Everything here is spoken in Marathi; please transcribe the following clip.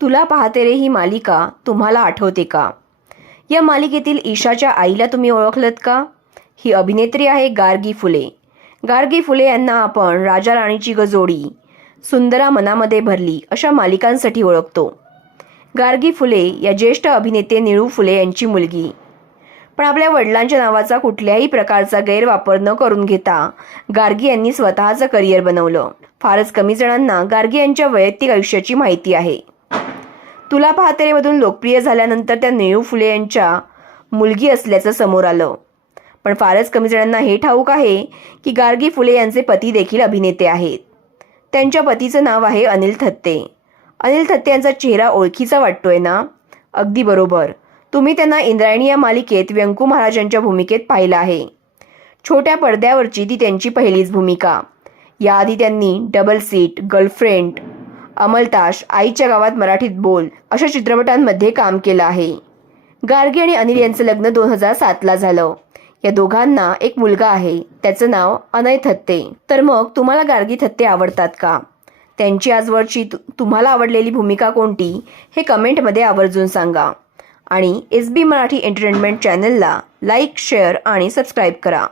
तुला पाहते रे ही मालिका तुम्हाला आठवते का? या मालिकेतील ईशाच्या आईला तुम्ही ओळखलत का? ही अभिनेत्री आहे गार्गी फुले. गार्गी फुले यांना आपण राजा राणीची गजोडी सुंदरा मनामध्ये भरली अशा मालिकांसाठी ओळखतो. गार्गी फुले या ज्येष्ठ अभिनेते निळू फुले यांची मुलगी. पण आपल्या वडिलांच्या नावाचा कुठल्याही प्रकारचा गैरवापर न करून घेता गार्गी यांनी स्वतःचं करिअर बनवलं. फारच कमी जणांना गार्गी यांच्या वैयक्तिक आयुष्याची माहिती आहे. तुला पाहतेरेमधून लोकप्रिय झाल्यानंतर त्या निळू फुले यांच्या मुलगी असल्याचं समोर आलं. पण फारच कमी जणांना हे ठाऊक आहे की गार्गी फुले यांचे पती देखील अभिनेते आहेत. त्यांच्या पतीचं नाव आहे अनिल थत्ते. अनिल थत्ते यांचा चेहरा ओळखीचा वाटतोय ना? अगदी बरोबर. तुम्ही त्यांना इंद्रायणी या मालिकेत व्यंकू महाराजांच्या भूमिकेत पाहिलं आहे. छोट्या पडद्यावरची ती त्यांची पहिलीच भूमिका. याआधी त्यांनी डबल सीट गर्लफ्रेंड अमलताश आईच्या गावात मराठीत बोल अशा चित्रपटांमध्ये काम केलं आहे. गार्गी आणि अनिल यांचं लग्न दोन हजार सातला झालं. या दोघांना एक मुलगा आहे त्याचं नाव अनय थत्ते. तर मग तुम्हाला गार्गी थत्ते आवडतात का? त्यांची आजवरची तु- तुम्हाला आवडलेली भूमिका कोणती? हे कमेंटमध्ये आवर्जून सांगा. आणि एस बी मराठी एंटरटेनमेंट चॅनलला लाईक शेअर आणि सबस्क्राईब करा.